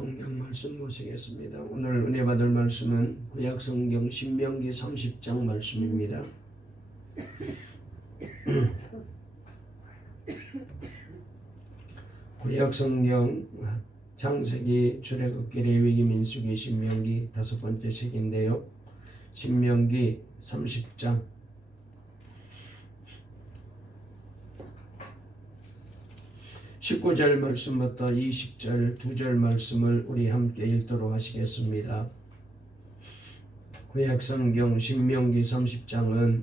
동영 말씀 보시겠습니다. 오늘 은혜 받을 말씀은 구약성경 신명기 30장 말씀입니다. 구약성경 창세기, 출애굽기, 레위기, 민수기, 신명기 5번째 책인데요. 신명기 30장 19절 말씀부터 20절 2절 말씀을 우리 함께 읽도록 하시겠습니다. 구약성경 신명기 30장은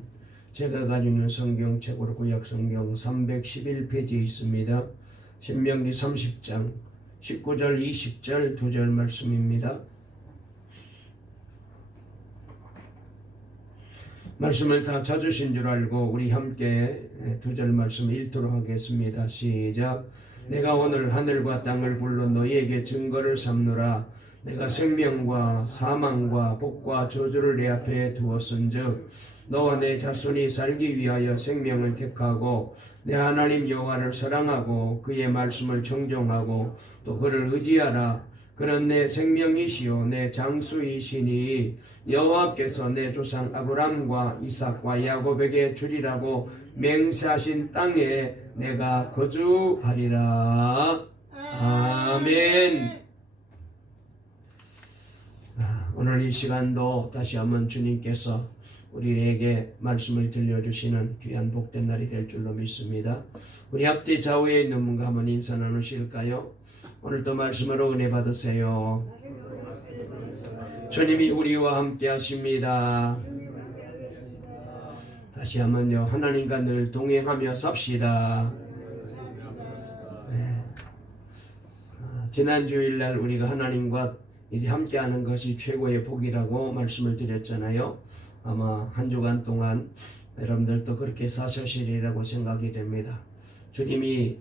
제가 가지고 있는 성경책으로 구약성경 311페이지에 있습니다. 신명기 30장 19절 20절 2절 말씀입니다. 말씀을 다 찾으신 줄 알고 우리 함께 2절 말씀 읽도록 하겠습니다. 시작. 내가 오늘 하늘과 땅을 불러 너희에게 증거를 삼노라. 내가 생명과 사망과 복과 저주를 내 앞에 두었은즉 너와 내 자손이 살기 위하여 생명을 택하고 내 하나님 여호와를 사랑하고 그의 말씀을 청종하고 또 그를 의지하라. 그는 내 생명이시요 내 장수이시니 여호와께서 내 조상 아브람과 이삭과 야곱에게 주리라고 맹세하신 땅에 내가 거주하리라. 아멘. 오늘 이 시간도 다시 한번 주님께서 우리에게 말씀을 들려주시는 귀한 복된 날이 될 줄로 믿습니다. 우리 앞뒤 좌우에 있는 분과 한번 인사 나누실까요? 오늘도 말씀으로 은혜 받으세요. 주님이 우리와 함께 하십니다. 다시 한번요. 하나님과 늘 동행하며 삽시다. 네. 지난 주일날 우리가 하나님과 이제 함께하는 것이 최고의 복이라고 말씀을 드렸잖아요. 아마 한 주간 동안 여러분들도 그렇게 사셨으리라고 생각이 됩니다. 주님이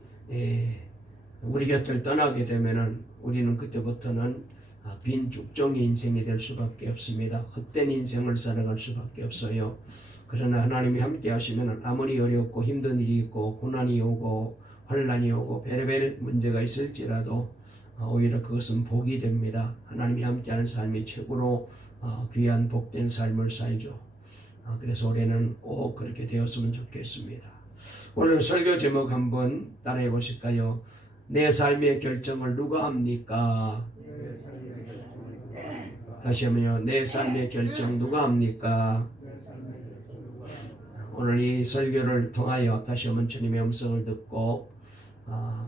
우리 곁을 떠나게 되면은 우리는 그때부터는 빈 쭉정이 인생이 될 수밖에 없습니다. 헛된 인생을 살아갈 수밖에 없어요. 그러나 하나님이 함께 하시면 아무리 어렵고 힘든 일이 있고 고난이 오고 환난이 오고 별의별 문제가 있을지라도 오히려 그것은 복이 됩니다. 하나님이 함께하는 삶이 최고로 귀한 복된 삶을 살죠. 그래서 올해는 꼭 그렇게 되었으면 좋겠습니다. 오늘 설교 제목 한번 따라해 보실까요? 내 삶의 결정을 누가 합니까? 다시 한번요. 내 삶의 결정 누가 합니까? 오늘 이 설교를 통하여 다시 한번 주님의 음성을 듣고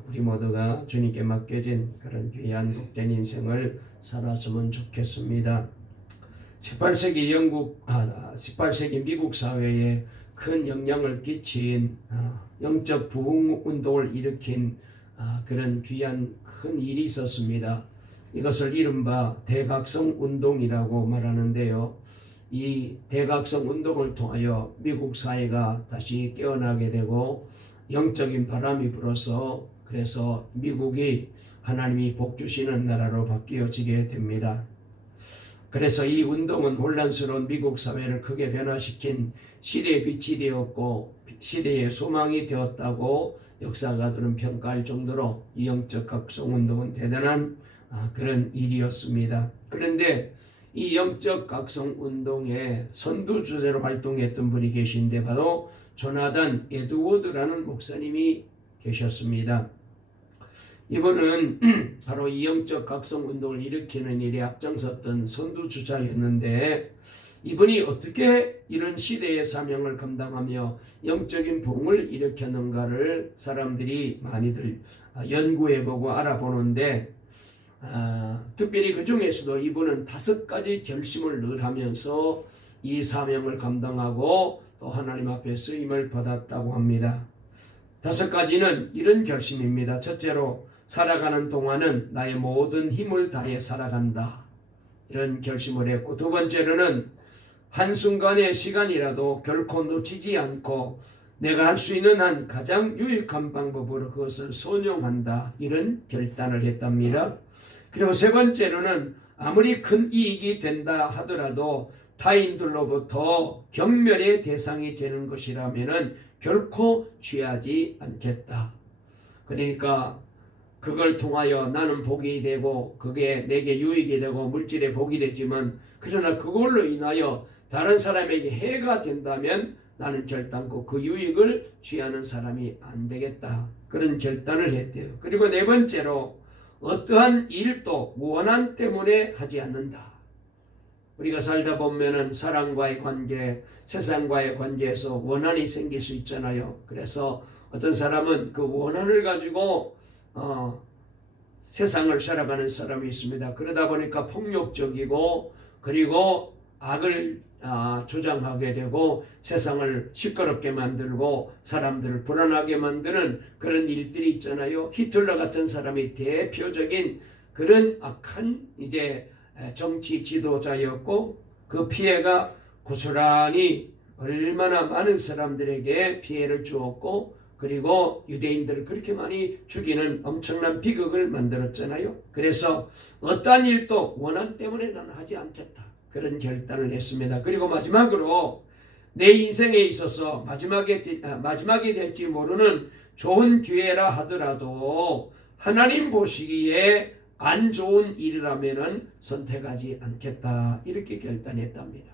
우리 모두가 주님께 맡겨진 그런 귀한 복된 인생을 살았으면 좋겠습니다. 18세기 미국 사회에 큰 영향을 끼친 영적 부흥 운동을 일으킨 그런 귀한 큰 일이 있었습니다. 이것을 이른바 대각성 운동이라고 말하는데요. 이 대각성 운동을 통하여 미국 사회가 다시 깨어나게 되고 영적인 바람이 불어서 그래서 미국이 하나님이 복 주시는 나라로 바뀌어지게 됩니다. 그래서 이 운동은 혼란스러운 미국 사회를 크게 변화시킨 시대의 빛이 되었고 시대의 소망이 되었다고 역사가들은 평가할 정도로 이 영적 각성 운동은 대단한 그런 일이었습니다. 그런데 이 영적 각성 운동의 선두주자로 활동했던 분이 계신데 바로 조나단 에드워드라는 목사님이 계셨습니다. 이분은 바로 이 영적 각성 운동을 일으키는 일에 앞장섰던 선두주자였는데 이분이 어떻게 이런 시대의 사명을 감당하며 영적인 부흥을 일으켰는가를 사람들이 많이들 연구해보고 알아보는데 특별히 그 중에서도 이분은 5가지 결심을 늘 하면서 이 사명을 감당하고 또 하나님 앞에 쓰임을 받았다고 합니다. 5가지는 이런 결심입니다. 첫째로 살아가는 동안은 나의 모든 힘을 다해 살아간다. 이런 결심을 했고 두 번째로는 한순간의 시간이라도 결코 놓치지 않고 내가 할 수 있는 한 가장 유익한 방법으로 그것을 선용한다. 이런 결단을 했답니다. 그리고 세 번째로는 아무리 큰 이익이 된다 하더라도 타인들로부터 경멸의 대상이 되는 것이라면 결코 취하지 않겠다. 그러니까 그걸 통하여 나는 복이 되고 그게 내게 유익이 되고 물질의 복이 되지만 그러나 그걸로 인하여 다른 사람에게 해가 된다면 나는 결단코 그 유익을 취하는 사람이 안 되겠다. 그런 결단을 했대요. 그리고 네 번째로 어떠한 일도 원한 때문에 하지 않는다. 우리가 살다 보면은 사람과의 관계, 세상과의 관계에서 원한이 생길 수 있잖아요. 그래서 어떤 사람은 그 원한을 가지고 세상을 살아가는 사람이 있습니다. 그러다 보니까 폭력적이고 그리고 악을 조장하게 되고 세상을 시끄럽게 만들고 사람들을 불안하게 만드는 그런 일들이 있잖아요. 히틀러 같은 사람이 대표적인 그런 악한 이제 정치 지도자였고 그 피해가 고스란히 얼마나 많은 사람들에게 피해를 주었고 그리고 유대인들을 그렇게 많이 죽이는 엄청난 비극을 만들었잖아요. 그래서 어떠한 일도 원한 때문에 나는 하지 않겠다. 그런 결단을 했습니다. 그리고 마지막으로 내 인생에 있어서 마지막이 될지 모르는 좋은 기회라 하더라도 하나님 보시기에 안 좋은 일이라면 선택하지 않겠다. 이렇게 결단했답니다.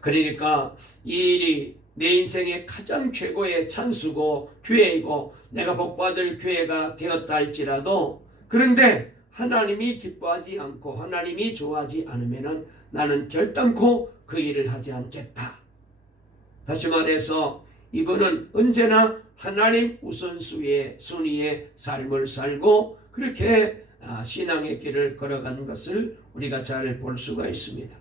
그러니까 이 일이 내 인생의 가장 최고의 찬스고 기회이고 내가 복받을 기회가 되었다 할지라도 그런데 하나님이 기뻐하지 않고 하나님이 좋아하지 않으면 나는 결단코 그 일을 하지 않겠다. 다시 말해서 이분은 언제나 하나님 우선순위의 삶을 살고 그렇게 신앙의 길을 걸어간 것을 우리가 잘 볼 수가 있습니다.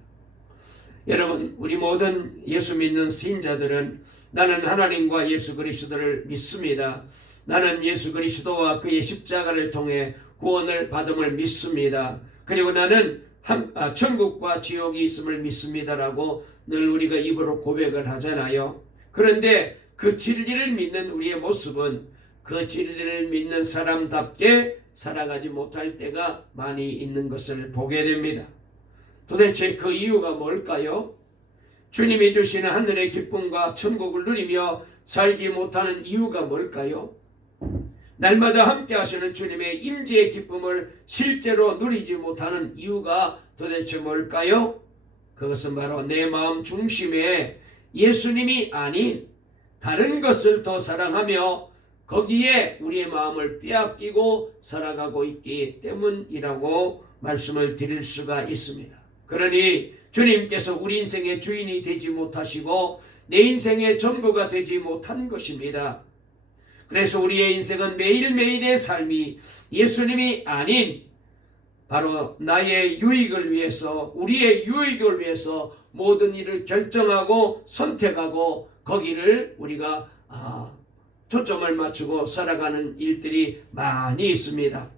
여러분, 우리 모든 예수 믿는 신자들은 나는 하나님과 예수 그리스도를 믿습니다. 나는 예수 그리스도와 그의 십자가를 통해 구원을 받음을 믿습니다. 그리고 나는 천국과 지옥이 있음을 믿습니다라고 늘 우리가 입으로 고백을 하잖아요. 그런데 그 진리를 믿는 우리의 모습은 그 진리를 믿는 사람답게 살아가지 못할 때가 많이 있는 것을 보게 됩니다. 도대체 그 이유가 뭘까요? 주님이 주시는 하늘의 기쁨과 천국을 누리며 살지 못하는 이유가 뭘까요? 날마다 함께 하시는 주님의 임재의 기쁨을 실제로 누리지 못하는 이유가 도대체 뭘까요? 그것은 바로 내 마음 중심에 예수님이 아닌 다른 것을 더 사랑하며 거기에 우리의 마음을 빼앗기고 살아가고 있기 때문이라고 말씀을 드릴 수가 있습니다. 그러니 주님께서 우리 인생의 주인이 되지 못하시고 내 인생의 전부가 되지 못한 것입니다. 그래서 우리의 인생은 매일매일의 삶이 예수님이 아닌 바로 나의 유익을 위해서 우리의 유익을 위해서 모든 일을 결정하고 선택하고 거기를 우리가 초점을 맞추고 살아가는 일들이 많이 있습니다.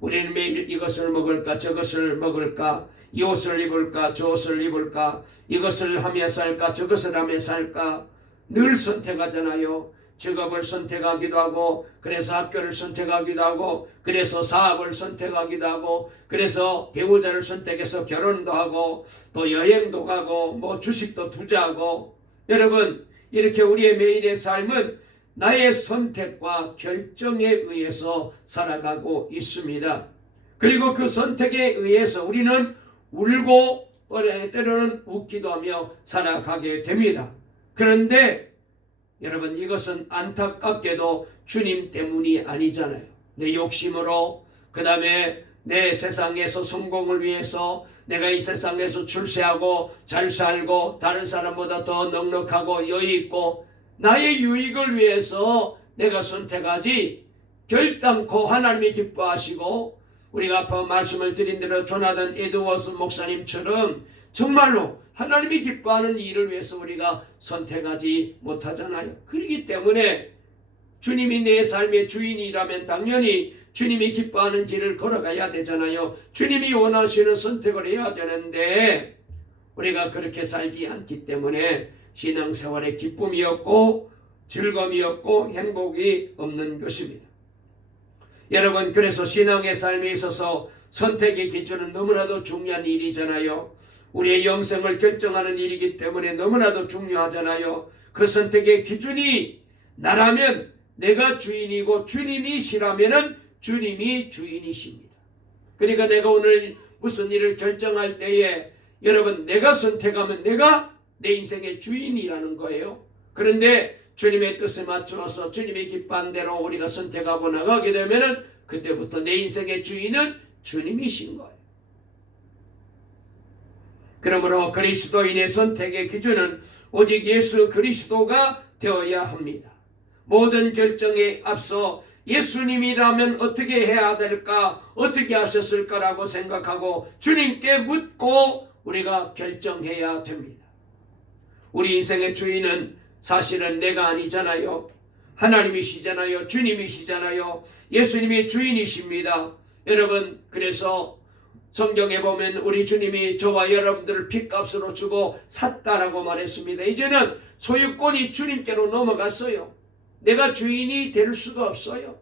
우리는 매일 이것을 먹을까 저것을 먹을까 이 옷을 입을까 저 옷을 입을까 이것을 하며 살까 저것을 하며 살까 늘 선택하잖아요. 직업을 선택하기도 하고 그래서 학교를 선택하기도 하고 그래서 사업을 선택하기도 하고 그래서 배우자를 선택해서 결혼도 하고 또 여행도 가고 뭐 주식도 투자하고 여러분 이렇게 우리의 매일의 삶은 나의 선택과 결정에 의해서 살아가고 있습니다. 그리고 그 선택에 의해서 우리는 울고 때로는 웃기도 하며 살아가게 됩니다. 그런데 여러분 이것은 안타깝게도 주님 때문이 아니잖아요. 내 욕심으로 그 다음에 내 세상에서 성공을 위해서 내가 이 세상에서 출세하고 잘 살고 다른 사람보다 더 넉넉하고 여유있고 나의 유익을 위해서 내가 선택하지 결단코 하나님이 기뻐하시고 우리가 아까 말씀을 드린 대로 조나단 에드워스 목사님처럼 정말로 하나님이 기뻐하는 일을 위해서 우리가 선택하지 못하잖아요. 그렇기 때문에 주님이 내 삶의 주인이라면 당연히 주님이 기뻐하는 길을 걸어가야 되잖아요. 주님이 원하시는 선택을 해야 되는데 우리가 그렇게 살지 않기 때문에 신앙생활에 기쁨이 없고 즐거움이 없고 행복이 없는 것입니다. 여러분 그래서 신앙의 삶에 있어서 선택의 기준은 너무나도 중요한 일이잖아요. 우리의 영생을 결정하는 일이기 때문에 너무나도 중요하잖아요. 그 선택의 기준이 나라면 내가 주인이고 주님이시라면은 주님이 주인이십니다. 그러니까 내가 오늘 무슨 일을 결정할 때에 여러분 내가 선택하면 내가 내 인생의 주인이라는 거예요. 그런데 주님의 뜻에 맞춰서 주님이 기뻐한 대로 우리가 선택하고 나가게 되면은 그때부터 내 인생의 주인은 주님이신 거예요. 그러므로 그리스도인의 선택의 기준은 오직 예수 그리스도가 되어야 합니다. 모든 결정에 앞서 예수님이라면 어떻게 해야 될까, 어떻게 하셨을까라고 생각하고 주님께 묻고 우리가 결정해야 됩니다. 우리 인생의 주인은 사실은 내가 아니잖아요. 하나님이시잖아요. 주님이시잖아요. 예수님이 주인이십니다. 여러분, 그래서 성경에 보면 우리 주님이 저와 여러분들을 핏값으로 주고 샀다라고 말했습니다. 이제는 소유권이 주님께로 넘어갔어요. 내가 주인이 될 수가 없어요.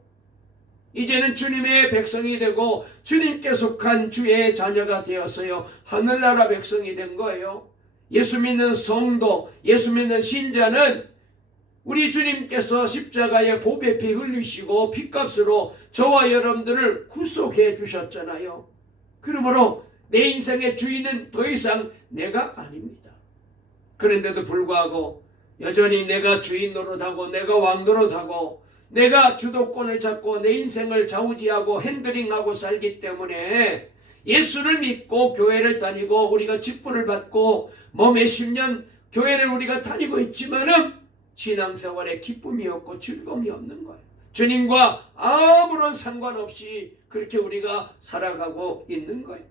이제는 주님의 백성이 되고 주님께 속한 주의 자녀가 되었어요. 하늘나라 백성이 된 거예요. 예수 믿는 성도, 예수 믿는 신자는 우리 주님께서 십자가에 보배 피 흘리시고 핏값으로 저와 여러분들을 구속해 주셨잖아요. 그러므로 내 인생의 주인은 더 이상 내가 아닙니다. 그런데도 불구하고 여전히 내가 주인 노릇하고 내가 왕 노릇하고 내가 주도권을 잡고 내 인생을 좌우지하고 핸들링하고 살기 때문에 예수를 믿고 교회를 다니고 우리가 직분을 받고 몇십 년 교회를 우리가 다니고 있지만은 신앙생활에 기쁨이 없고 즐거움이 없는 거예요. 주님과 아무런 상관없이 그렇게 우리가 살아가고 있는 거예요.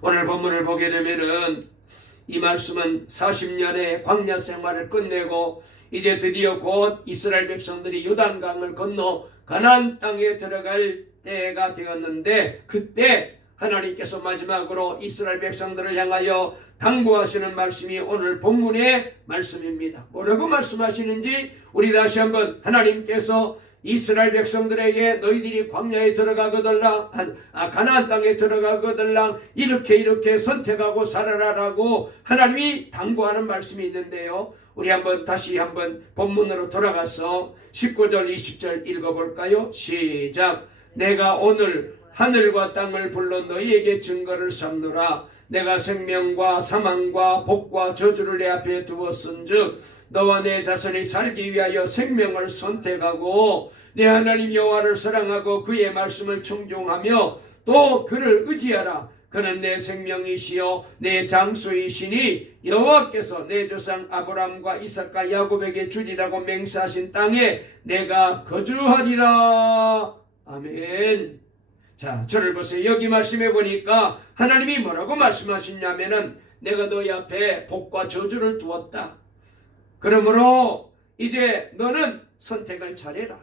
오늘 본문을 보게 되면은 이 말씀은 40년의 광야 생활을 끝내고 이제 드디어 곧 이스라엘 백성들이 요단강을 건너 가나안 땅에 들어갈 때가 되었는데 그때 하나님께서 마지막으로 이스라엘 백성들을 향하여 당부하시는 말씀이 오늘 본문의 말씀입니다. 뭐라고 말씀하시는지 우리 다시 한번 하나님께서 이스라엘 백성들에게 너희들이 광야에 들어가거들랑 가나안 땅에 들어가거들랑 이렇게 선택하고 살아라라고 하나님이 당부하는 말씀이 있는데요. 우리 다시 한번 본문으로 돌아가서 19절 20절 읽어볼까요? 시작. 내가 오늘 하늘과 땅을 불러 너희에게 증거를 삼노라. 내가 생명과 사망과 복과 저주를 내 앞에 두었은즉 너와 내 자손이 살기 위하여 생명을 선택하고 내 하나님 여호와를 사랑하고 그의 말씀을 청종하며 또 그를 의지하라. 그는 내 생명이시요 내 장수이시니 여호와께서 내 조상 아브라함과 이삭과 야곱에게 주리라고 맹세하신 땅에 내가 거주하리라. 아멘. 자, 저를 보세요. 여기 말씀해 보니까 하나님이 뭐라고 말씀하시냐면은 내가 너희 앞에 복과 저주를 두었다. 그러므로 이제 너는 선택을 잘해라.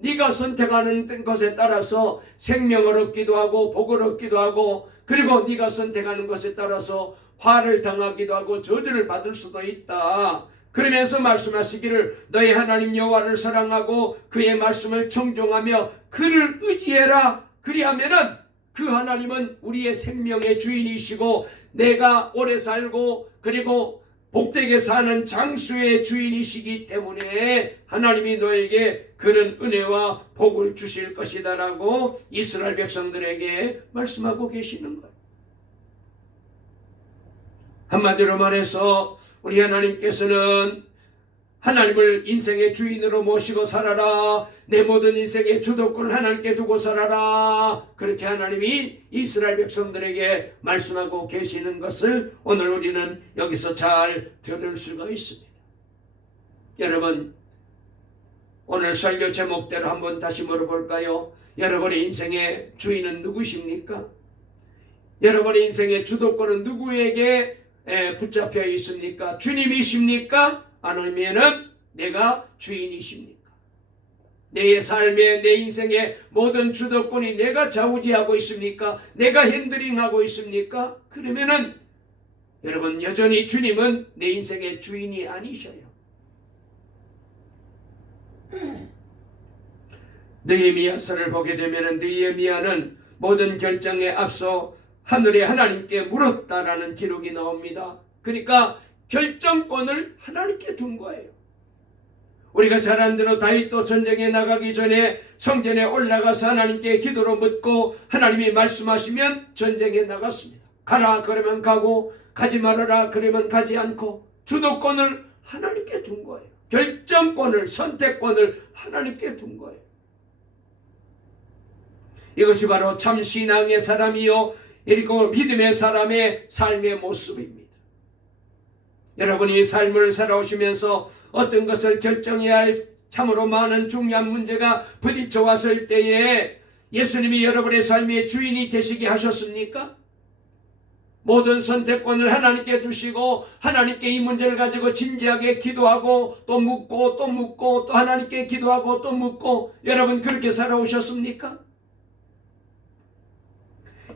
네가 선택하는 것에 따라서 생명을 얻기도 하고 복을 얻기도 하고 그리고 네가 선택하는 것에 따라서 화를 당하기도 하고 저주를 받을 수도 있다. 그러면서 말씀하시기를 너희 하나님 여호와를 사랑하고 그의 말씀을 청종하며 그를 의지해라. 그리하면은 그 하나님은 우리의 생명의 주인이시고 내가 오래 살고 그리고 복되게 사는 장수의 주인이시기 때문에 하나님이 너에게 그런 은혜와 복을 주실 것이다 라고 이스라엘 백성들에게 말씀하고 계시는 거예요. 한마디로 말해서 우리 하나님께서는 하나님을 인생의 주인으로 모시고 살아라. 내 모든 인생의 주도권을 하나님께 두고 살아라. 그렇게 하나님이 이스라엘 백성들에게 말씀하고 계시는 것을 오늘 우리는 여기서 잘 들을 수가 있습니다. 여러분, 오늘 설교 제목대로 한번 다시 물어볼까요? 여러분의 인생의 주인은 누구십니까? 여러분의 인생의 주도권은 누구에게 붙잡혀 있습니까? 주님이십니까? 아니면은 내가 주인이십니까? 내 삶에 내 인생의 모든 주도권이 내가 좌우지하고 있습니까? 내가 핸들링하고 있습니까? 그러면은 여러분 여전히 주님은 내 인생의 주인이 아니셔요. 느헤미야서를 보게 되면은 느헤미야는 모든 결정에 앞서 하늘의 하나님께 물었다라는 기록이 나옵니다. 그러니까 결정권을 하나님께 둔 거예요. 우리가 잘 안 대로 다윗도 전쟁에 나가기 전에 성전에 올라가서 하나님께 기도로 묻고 하나님이 말씀하시면 전쟁에 나갔습니다. 가라 그러면 가고 가지 말아라 그러면 가지 않고 주도권을 하나님께 둔 거예요. 결정권을, 선택권을 하나님께 둔 거예요. 이것이 바로 참 신앙의 사람이요 그리고 믿음의 사람의 삶의 모습입니다. 여러분이 삶을 살아오시면서 어떤 것을 결정해야 할 참으로 많은 중요한 문제가 부딪혀 왔을 때에 예수님이 여러분의 삶의 주인이 되시게 하셨습니까? 모든 선택권을 하나님께 주시고 하나님께 이 문제를 가지고 진지하게 기도하고 또 묻고 또 묻고 또 하나님께 기도하고 또 묻고 여러분 그렇게 살아오셨습니까?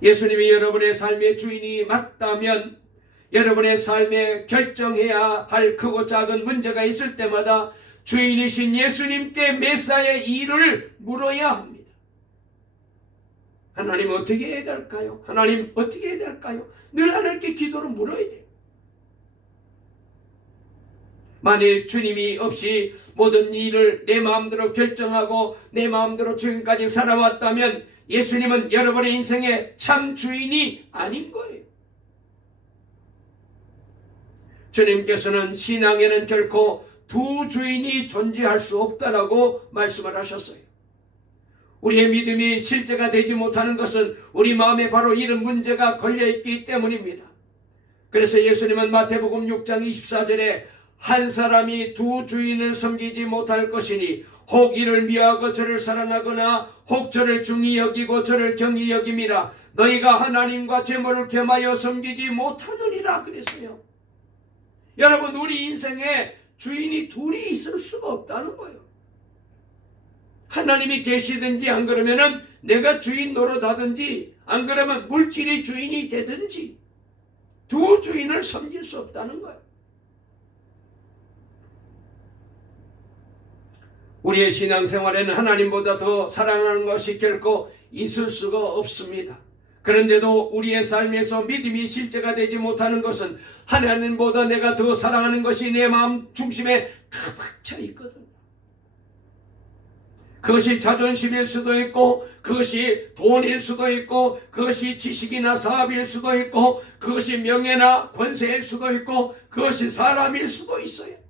예수님이 여러분의 삶의 주인이 맞다면 여러분의 삶에 결정해야 할 크고 작은 문제가 있을 때마다 주인이신 예수님께 메사의 일을 물어야 합니다. 하나님 어떻게 해야 될까요? 하나님 어떻게 해야 될까요? 늘 하나님께 기도로 물어야 돼요. 만일 주님이 없이 모든 일을 내 마음대로 결정하고 내 마음대로 지금까지 살아왔다면 예수님은 여러분의 인생의 참 주인이 아닌 거예요. 주님께서는 신앙에는 결코 두 주인이 존재할 수 없다라고 말씀을 하셨어요. 우리의 믿음이 실제가 되지 못하는 것은 우리 마음에 바로 이런 문제가 걸려있기 때문입니다. 그래서 예수님은 마태복음 6장 24절에 한 사람이 두 주인을 섬기지 못할 것이니 혹 이를 미워하고 저를 사랑하거나 혹 저를 중히 여기고 저를 경히 여김이라 너희가 하나님과 재물을 겸하여 섬기지 못하느니라 그랬어요. 여러분 우리 인생에 주인이 둘이 있을 수가 없다는 거예요. 하나님이 계시든지 안 그러면은 내가 주인 노릇하든지 안 그러면 물질이 주인이 되든지 두 주인을 섬길 수 없다는 거예요. 우리의 신앙생활에는 하나님보다 더 사랑하는 것이 결코 있을 수가 없습니다. 그런데도 우리의 삶에서 믿음이 실제가 되지 못하는 것은 하나님보다 내가 더 사랑하는 것이 내 마음 중심에 가득 차 있거든요. 그것이 자존심일 수도 있고 그것이 돈일 수도 있고 그것이 지식이나 사업일 수도 있고 그것이 명예나 권세일 수도 있고 그것이 사람일 수도 있어요.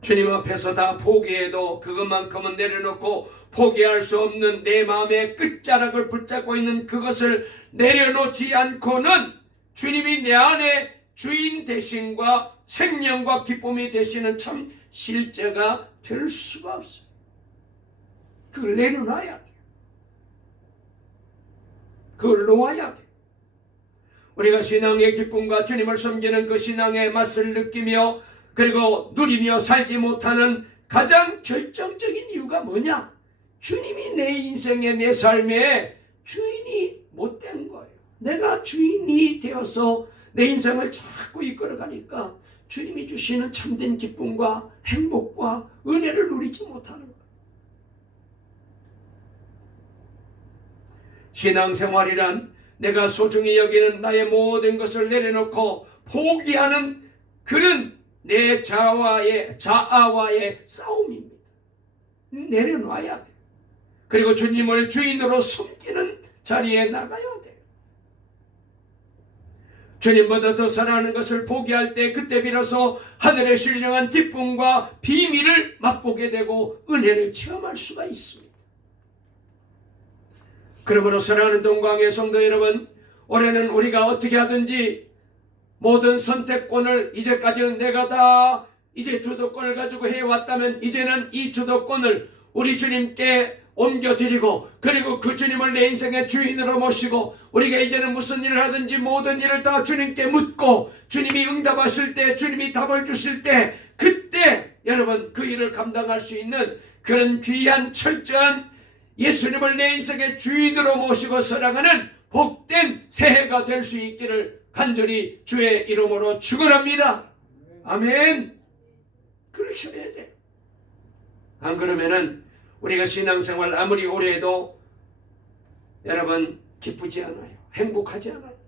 주님 앞에서 다 포기해도 그것만큼은 내려놓고 포기할 수 없는 내 마음의 끝자락을 붙잡고 있는 그것을 내려놓지 않고는 주님이 내 안에 주인 되심과 생명과 기쁨이 되시는 참 실제가 될 수가 없어요. 그걸 내려놔야 돼요. 그걸 놓아야 돼요. 우리가 신앙의 기쁨과 주님을 섬기는 그 신앙의 맛을 느끼며 그리고 누리며 살지 못하는 가장 결정적인 이유가 뭐냐? 주님이 내 인생의 내 삶의 주인이 못된 거예요. 내가 주인이 되어서 내 인생을 자꾸 이끌어가니까 주님이 주시는 참된 기쁨과 행복과 은혜를 누리지 못하는 거예요. 신앙생활이란 내가 소중히 여기는 나의 모든 것을 내려놓고 포기하는 그런 내 자아와의 싸움입니다. 내려놔야 돼. 그리고 주님을 주인으로 섬기는 자리에 나가야 돼. 주님보다 더 사랑하는 것을 포기할 때 그때 비로소 하늘의 신령한 기쁨과 비밀을 맛보게 되고 은혜를 체험할 수가 있습니다. 그러므로 사랑하는 동광의 성도 여러분, 올해는 우리가 어떻게 하든지 모든 선택권을 이제까지는 내가 다 이제 주도권을 가지고 해왔다면 이제는 이 주도권을 우리 주님께 옮겨드리고 그리고 그 주님을 내 인생의 주인으로 모시고 우리가 이제는 무슨 일을 하든지 모든 일을 다 주님께 묻고 주님이 응답하실 때 주님이 답을 주실 때 그때 여러분 그 일을 감당할 수 있는 그런 귀한 철저한 예수님을 내 인생의 주인으로 모시고 살아가는 복된 새해가 될 수 있기를 간절히 주의 이름으로 축원합니다. 아멘. 그러셔야 돼. 안 그러면은 우리가 신앙생활 아무리 오래 해도 여러분 기쁘지 않아요. 행복하지 않아요.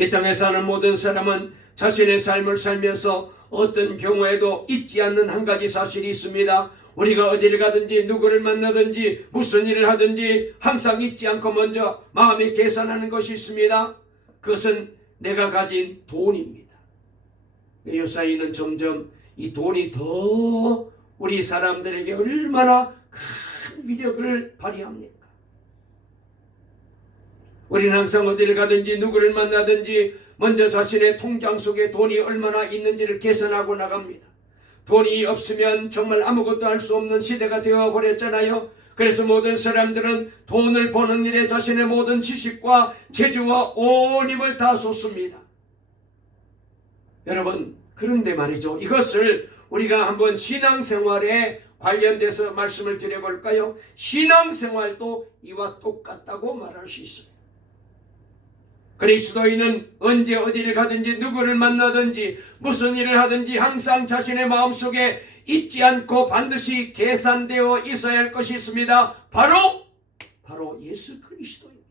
이 땅에 사는 모든 사람은 자신의 삶을 살면서 어떤 경우에도 잊지 않는 한 가지 사실이 있습니다. 우리가 어디를 가든지 누구를 만나든지 무슨 일을 하든지 항상 잊지 않고 먼저 마음에 계산하는 것이 있습니다. 그것은 내가 가진 돈입니다. 요사이는 점점 이 돈이 더 우리 사람들에게 얼마나 큰 위력을 발휘합니까? 우리는 항상 어디를 가든지 누구를 만나든지 먼저 자신의 통장 속에 돈이 얼마나 있는지를 계산하고 나갑니다. 돈이 없으면 정말 아무것도 할 수 없는 시대가 되어버렸잖아요. 그래서 모든 사람들은 돈을 버는 일에 자신의 모든 지식과 재주와 온 힘을 다 쏟습니다. 여러분, 그런데 말이죠, 이것을 우리가 한번 신앙생활에 관련돼서 말씀을 드려볼까요? 신앙생활도 이와 똑같다고 말할 수 있어요. 그리스도인은 언제 어디를 가든지 누구를 만나든지 무슨 일을 하든지 항상 자신의 마음속에 잊지 않고 반드시 계산되어 있어야 할 것이 있습니다. 바로 예수 그리스도입니다.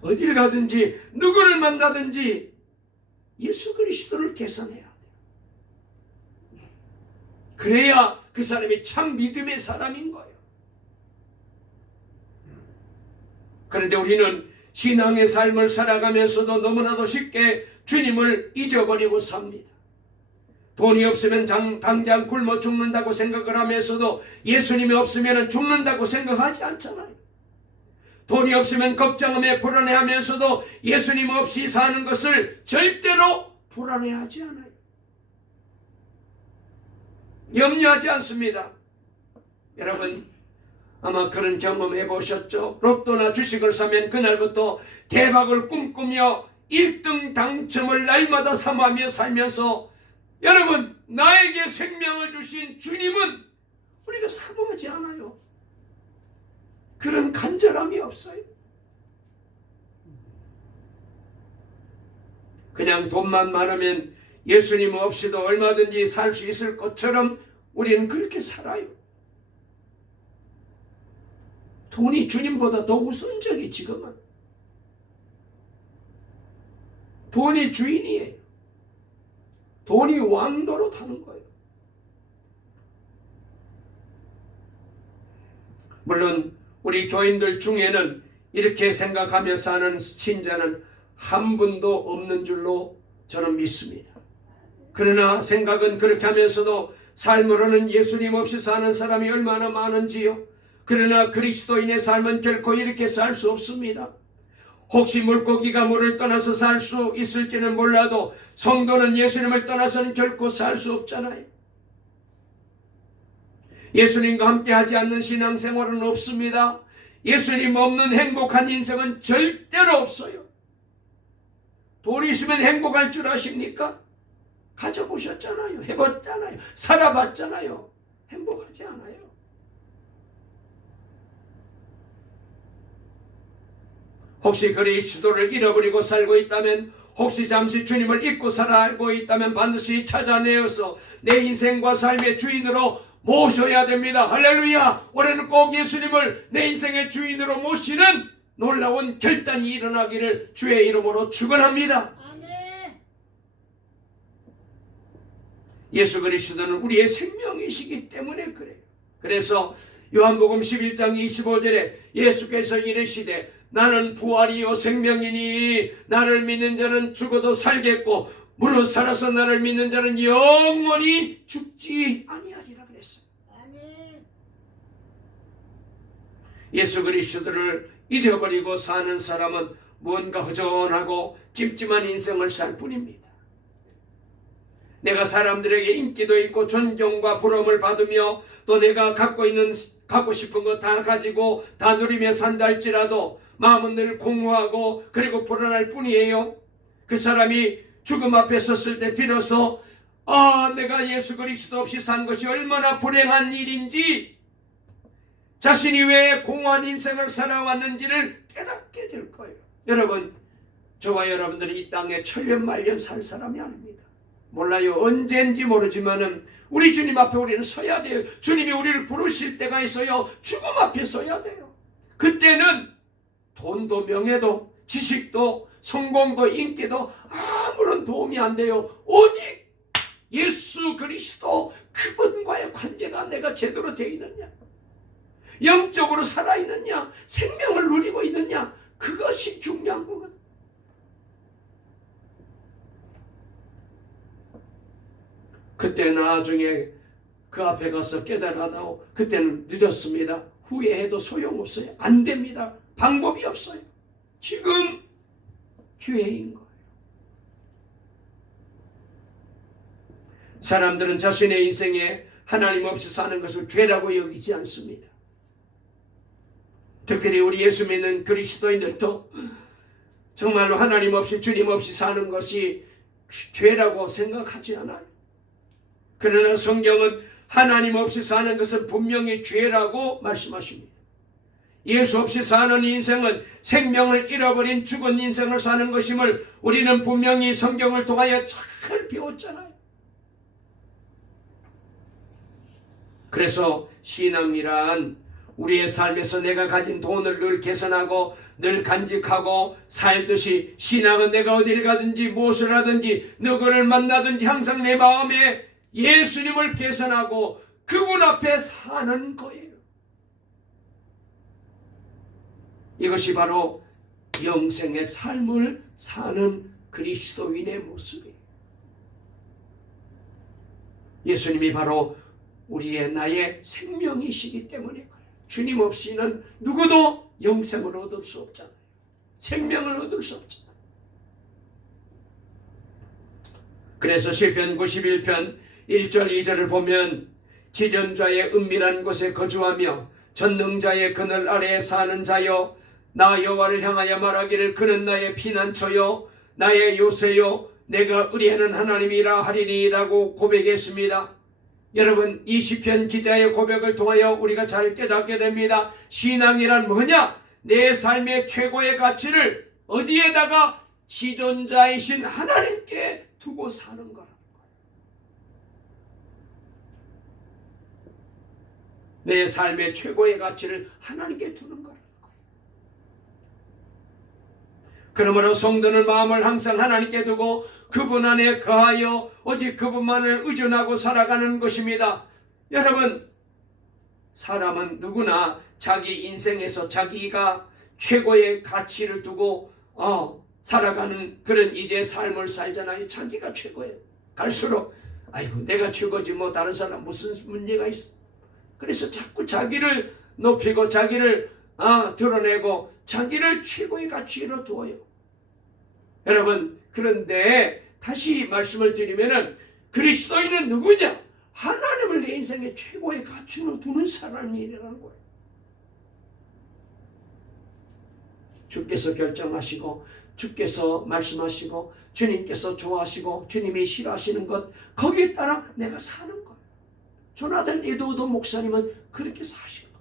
어디를 가든지 누구를 만나든지 예수 그리스도를 계산해야 돼요. 그래야 그 사람이 참 믿음의 사람인 거예요. 그런데 우리는 신앙의 삶을 살아가면서도 너무나도 쉽게 주님을 잊어버리고 삽니다. 돈이 없으면 당장 굶어 죽는다고 생각을 하면서도 예수님이 없으면 죽는다고 생각하지 않잖아요. 돈이 없으면 걱정하며 불안해하면서도 예수님 없이 사는 것을 절대로 불안해하지 않아요. 염려하지 않습니다. 여러분, 아마 그런 경험 해보셨죠? 로또나 주식을 사면 그날부터 대박을 꿈꾸며 1등 당첨을 날마다 삼하며 살면서, 여러분, 나에게 생명을 주신 주님은 우리가 사모하지 않아요. 그런 간절함이 없어요. 그냥 돈만 많으면 예수님 없이도 얼마든지 살 수 있을 것처럼 우리는 그렇게 살아요. 돈이 주님보다 더 우선적이 지금은. 돈이 주인이에요. 돈이 왕도로 타는 거예요. 물론 우리 교인들 중에는 이렇게 생각하며 사는 신자는 한 분도 없는 줄로 저는 믿습니다. 그러나 생각은 그렇게 하면서도 삶으로는 예수님 없이 사는 사람이 얼마나 많은지요. 그러나 그리스도인의 삶은 결코 이렇게 살 수 없습니다. 혹시 물고기가 물을 떠나서 살 수 있을지는 몰라도 성도는 예수님을 떠나서는 결코 살 수 없잖아요. 예수님과 함께 하지 않는 신앙생활은 없습니다. 예수님 없는 행복한 인생은 절대로 없어요. 돈 있으면 행복할 줄 아십니까? 가져보셨잖아요. 해봤잖아요. 살아봤잖아요. 행복하지 않아요. 혹시 그리스도를 잃어버리고 살고 있다면, 혹시 잠시 주님을 잊고 살아가고 있다면 반드시 찾아내어서 내 인생과 삶의 주인으로 모셔야 됩니다. 할렐루야! 올해는 꼭 예수님을 내 인생의 주인으로 모시는 놀라운 결단이 일어나기를 주의 이름으로 축원합니다. 아멘. 예수 그리스도는 우리의 생명이시기 때문에 그래요. 그래서 요한복음 11장 25절에 예수께서 이르시되 나는 부활이요 생명이니 나를 믿는 자는 죽어도 살겠고 무릇 살아서 나를 믿는 자는 영원히 죽지 아니하리라 그랬어요. 아멘. 예수 그리스도를 잊어버리고 사는 사람은 뭔가 허전하고 찜찜한 인생을 살 뿐입니다. 내가 사람들에게 인기도 있고 존경과 부러움을 받으며 또 내가 갖고 싶은 거 다 가지고 다 누리며 산다 할지라도 마음은 늘 공허하고 그리고 불안할 뿐이에요. 그 사람이 죽음 앞에 섰을 때 비로소 내가 예수 그리스도 없이 산 것이 얼마나 불행한 일인지, 자신이 왜 공허한 인생을 살아왔는지를 깨닫게 될 거예요. 여러분, 저와 여러분들이 이 땅에 천년만년 살 사람이 아닙니다. 몰라요. 언제인지 모르지만은 우리 주님 앞에 우리는 서야 돼요. 주님이 우리를 부르실 때가 있어요. 죽음 앞에 서야 돼요. 그때는 돈도 명예도 지식도 성공도 인기도 아무런 도움이 안 돼요. 오직 예수 그리스도 그분과의 관계가 내가 제대로 되어 있느냐, 영적으로 살아있느냐, 생명을 누리고 있느냐, 그것이 중요한 거거든. 그때 나중에 그 앞에 가서 깨달아다오. 그때는 늦었습니다. 후회해도 소용없어요. 안 됩니다. 방법이 없어요. 지금 기회인 거예요. 사람들은 자신의 인생에 하나님 없이 사는 것을 죄라고 여기지 않습니다. 특별히 우리 예수 믿는 그리스도인들도 정말로 하나님 없이 주님 없이 사는 것이 죄라고 생각하지 않아요. 그러나 성경은 하나님 없이 사는 것은 분명히 죄라고 말씀하십니다. 예수 없이 사는 인생은 생명을 잃어버린 죽은 인생을 사는 것임을 우리는 분명히 성경을 통하여 잘 배웠잖아요. 그래서 신앙이란 우리의 삶에서 내가 가진 돈을 늘 계산하고 늘 간직하고 살듯이, 신앙은 내가 어디를 가든지 무엇을 하든지 누구를 만나든지 항상 내 마음에 예수님을 계산하고 그분 앞에 사는 거예요. 이것이 바로 영생의 삶을 사는 그리스도인의 모습이에요. 예수님이 바로 우리의 나의 생명이시기 때문에 그래요. 주님 없이는 누구도 영생을 얻을 수 없잖아요. 생명을 얻을 수 없잖아요. 그래서 시편 91편 1절 2절을 보면 지존자의 은밀한 곳에 거주하며 전능자의 그늘 아래에 사는 자여, 나 여호와를 향하여 말하기를 그는 나의 피난처요 나의 요새요 내가 의뢰하는 하나님이라 하리니라고 고백했습니다. 여러분, 이 시편 기자의 고백을 통하여 우리가 잘 깨닫게 됩니다. 신앙이란 뭐냐? 내 삶의 최고의 가치를 어디에다가? 지존자이신 하나님께 두고 사는 거라는 거예요. 내 삶의 최고의 가치를 하나님께 두는 거라는 거예요. 그러므로 성도는 마음을 항상 하나님께 두고 그분 안에 거하여 오직 그분만을 의존하고 살아가는 것입니다. 여러분, 사람은 누구나 자기 인생에서 자기가 최고의 가치를 두고 살아가는 그런 이제 삶을 살잖아요. 자기가 최고예요. 갈수록 아이고 내가 최고지 뭐 다른 사람 무슨 문제가 있어. 그래서 자꾸 자기를 높이고 자기를 드러내고 자기를 최고의 가치로 두어요. 여러분, 그런데 다시 말씀을 드리면은 그리스도인은 누구냐? 하나님을 내 인생의 최고의 가치로 두는 사람이라는 거예요. 주께서 결정하시고 주께서 말씀하시고 주님께서 좋아하시고 주님이 싫어하시는 것, 거기에 따라 내가 사는 거예요. 조나단 에드워드 목사님은 그렇게 사신 거예요.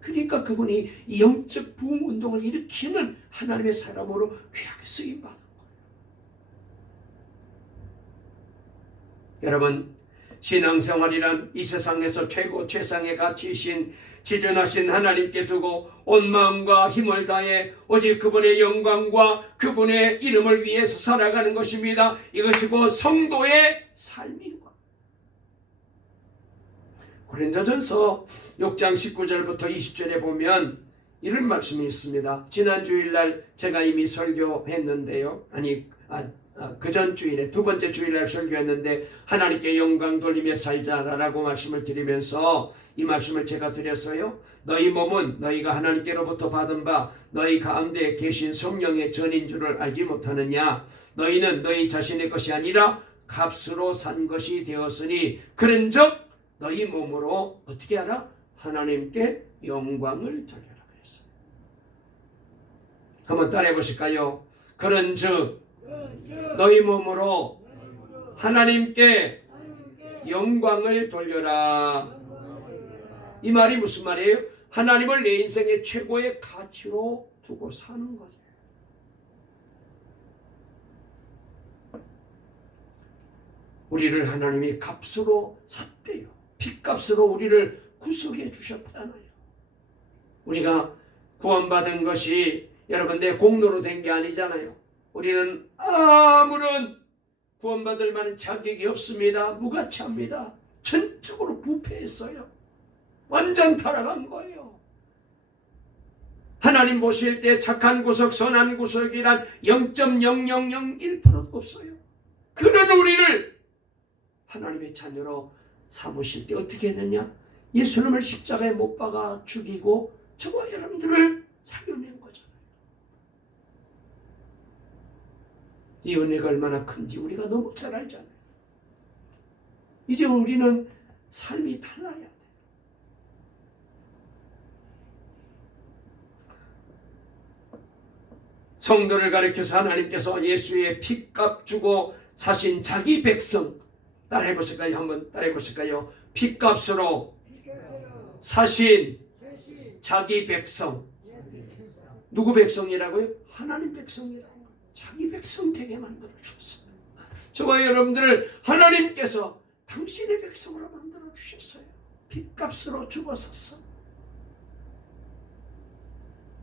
그러니까 그분이 영적 부흥 운동을 일으키는 하나님의 사람으로 귀하게 쓰임받은 거예요. 여러분, 신앙생활이란 이 세상에서 최고 최상의 가치이신 지존하신 하나님께 두고 온 마음과 힘을 다해 오직 그분의 영광과 그분의 이름을 위해서 살아가는 것입니다. 이것이 곧 성도의 삶인 것. 고린도전서 6장 19절부터 20절에 보면 이런 말씀이 있습니다. 지난 주일날 제가 이미 설교했는데요. 그 전 주일에 두 번째 주일날 설교했는데 하나님께 영광 돌리며 살자라고 말씀을 드리면서 이 말씀을 제가 드렸어요. 너희 몸은 너희가 하나님께로부터 받은 바 너희 가운데 계신 성령의 전인 줄을 알지 못하느냐? 너희는 너희 자신의 것이 아니라 값으로 산 것이 되었으니 그런즉 너희 몸으로 어떻게 하라? 하나님께 영광을 돌려라 그랬어요. 한번 따라해 보실까요? 그런즉 너희 몸으로 하나님께 영광을 돌려라. 이 말이 무슨 말이에요? 하나님을 내 인생의 최고의 가치로 두고 사는 거죠. 우리를 하나님이 값으로 샀대요. 핏값으로 우리를 구속해 주셨잖아요. 우리가 구원받은 것이 여러분, 내 공로로 된 게 아니잖아요. 우리는 아무런 구원받을 만한 자격이 없습니다. 무가치합니다. 전적으로 부패했어요. 완전 타락한 거예요. 하나님 보실 때 착한 구석, 선한 구석이란 0.0001%도 없어요. 그런 우리를 하나님의 자녀로 삼으실 때 어떻게 했느냐? 예수님을 십자가에 못 박아 죽이고 저와 여러분들을 살려낸 거잖아요. 이 은혜가 얼마나 큰지 우리가 너무 잘 알잖아요. 이제 우리는 삶이 달라야 돼. 성도를 가리켜서 하나님께서 예수의 피값 주고 사신 자기 백성, 따라해 보실까요? 한번 따라해 보실까요? 피값으로 사신 자기 백성. 누구 백성이라고요? 하나님 백성이라고. 자기 백성 되게 만들어 주셨어요. 저와 여러분들을 하나님께서 당신의 백성으로 만들어 주셨어요. 피값으로 죽어섰어.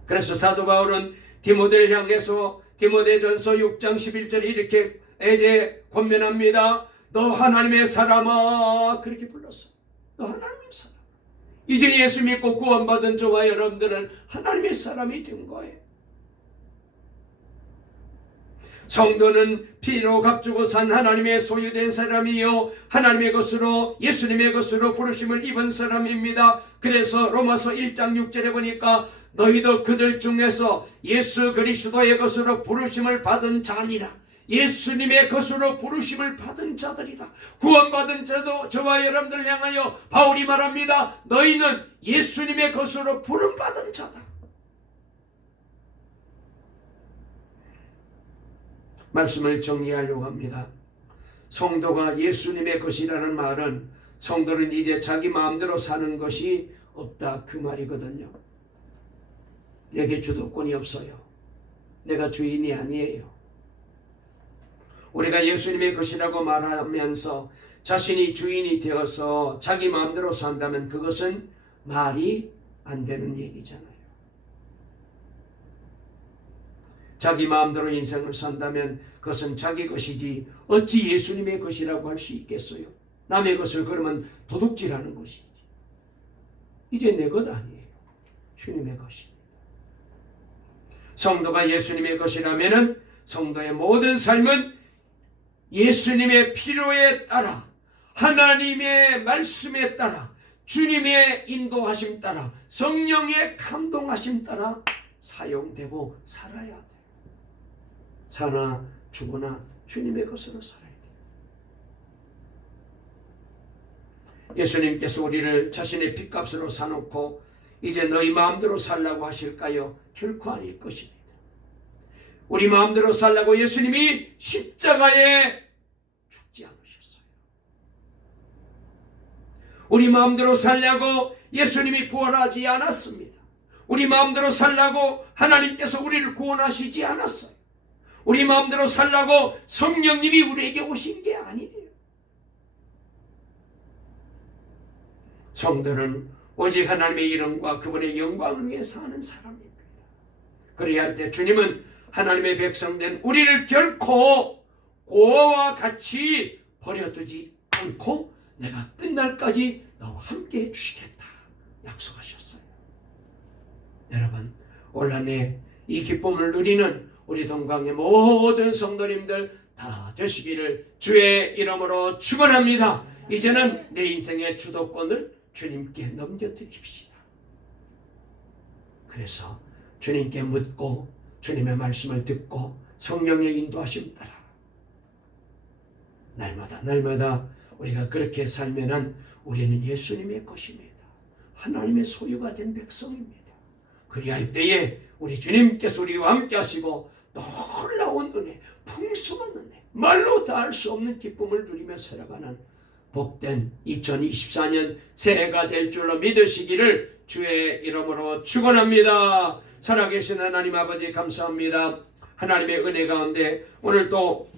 그래서 사도 바울은 디모데를 향해서 디모데전서 6장 11절에 이렇게 이제 권면합니다. 너 하나님의 사람아, 그렇게 불렀어. 너 하나님의 사람. 이제 예수 믿고 구원받은 저와 여러분들은 하나님의 사람이 된 거예요. 성도는 피로 값주고 산 하나님의 소유된 사람이요 하나님의 것으로 예수님의 것으로 부르심을 입은 사람입니다. 그래서 로마서 1장 6절에 보니까 너희도 그들 중에서 예수 그리스도의 것으로 부르심을 받은 자니라. 예수님의 것으로 부르심을 받은 자들이라. 구원받은 자도 저와 여러분들 향하여 바울이 말합니다. 너희는 예수님의 것으로 부름받은 자다. 말씀을 정리하려고 합니다. 성도가 예수님의 것이라는 말은 성도는 이제 자기 마음대로 사는 것이 없다, 그 말이거든요. 내게 주도권이 없어요. 내가 주인이 아니에요. 우리가 예수님의 것이라고 말하면서 자신이 주인이 되어서 자기 마음대로 산다면 그것은 말이 안 되는 얘기잖아요. 자기 마음대로 인생을 산다면 그것은 자기 것이지 어찌 예수님의 것이라고 할 수 있겠어요? 남의 것을 그러면 도둑질하는 것이지. 이제 내 것 아니에요. 주님의 것입니다. 성도가 예수님의 것이라면 성도의 모든 삶은 예수님의 필요에 따라, 하나님의 말씀에 따라, 주님의 인도하심 따라, 성령의 감동하심 따라 사용되고 살아야 돼. 사나 죽으나 주님의 것으로 살아야 돼. 예수님께서 우리를 자신의 핏값으로 사놓고 이제 너희 마음대로 살라고 하실까요? 결코 아닐 것입니다. 우리 마음대로 살라고 예수님이 십자가에 죽지 않으셨어요. 우리 마음대로 살려고 예수님이 부활하지 않았습니다. 우리 마음대로 살라고 하나님께서 우리를 구원하시지 않았어요. 우리 마음대로 살라고 성령님이 우리에게 오신 게 아니에요. 성도는 오직 하나님의 이름과 그분의 영광을 위해서 사는 사람입니다. 그래야 할 때 주님은 하나님의 백성된 우리를 결코 고와 같이 버려두지 않고 내가 끝날까지 너와 함께 해주시겠다 약속하셨어요. 여러분, 올 한 해 이 기쁨을 누리는 우리 동강의 모든 성도님들 다 되시기를 주의 이름으로 축원합니다. 이제는 내 인생의 주도권을 주님께 넘겨드립시다. 그래서 주님께 묻고 주님의 말씀을 듣고 성령의 인도하심 따라 날마다 우리가 그렇게 살면은 우리는 예수님의 것입니다. 하나님의 소유가 된 백성입니다. 그리할 때에 우리 주님께서 우리와 함께 하시고 놀라운 은혜, 풍성한 은혜, 말로 다 할 수 없는 기쁨을 누리며 살아가는 복된 2024년 새해가 될 줄로 믿으시기를 주의 이름으로 축원합니다. 살아계신 하나님 아버지 감사합니다. 하나님의 은혜 가운데 오늘 또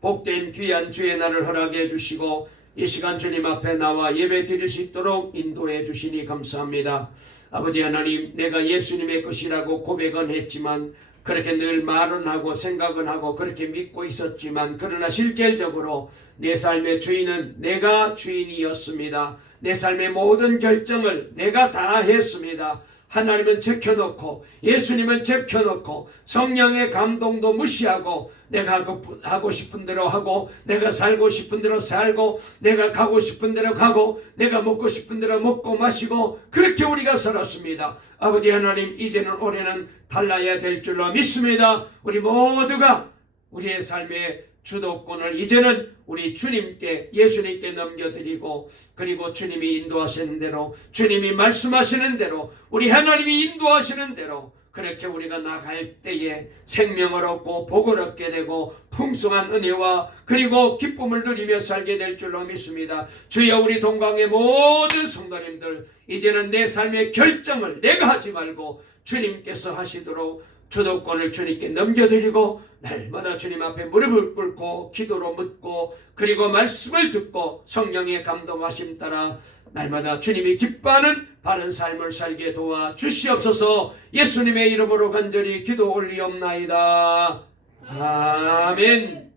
복된 귀한 주의 날을 허락해 주시고 이 시간 주님 앞에 나와 예배 드릴 수 있도록 인도해 주시니 감사합니다. 아버지 하나님, 내가 예수님의 것이라고 고백은 했지만, 그렇게 늘 말은 하고 생각은 하고 그렇게 믿고 있었지만, 그러나 실질적으로 내 삶의 주인은 내가 주인이었습니다. 내 삶의 모든 결정을 내가 다 했습니다. 하나님은 제껴놓고 예수님은 제껴놓고 성령의 감동도 무시하고 내가 하고 싶은 대로 하고, 내가 살고 싶은 대로 살고, 내가 가고 싶은 대로 가고, 내가 먹고 싶은 대로 먹고 마시고, 그렇게 우리가 살았습니다. 아버지 하나님, 이제는 올해는 달라야 될 줄로 믿습니다. 우리 모두가 우리의 삶의 주도권을 이제는 우리 주님께, 예수님께 넘겨드리고, 그리고 주님이 인도하시는 대로, 주님이 말씀하시는 대로, 우리 하나님이 인도하시는 대로 그렇게 우리가 나갈 때에 생명을 얻고 복을 얻게 되고 풍성한 은혜와 그리고 기쁨을 누리며 살게 될 줄로 믿습니다. 주여, 우리 동강의 모든 성도님들, 이제는 내 삶의 결정을 내가 하지 말고 주님께서 하시도록 주도권을 주님께 넘겨드리고, 날마다 주님 앞에 무릎을 꿇고 기도로 묻고, 그리고 말씀을 듣고 성령의 감동하심 따라 날마다 주님이 기뻐하는 바른 삶을 살게 도와 주시옵소서. 예수님의 이름으로 간절히 기도 올리옵나이다. 아멘.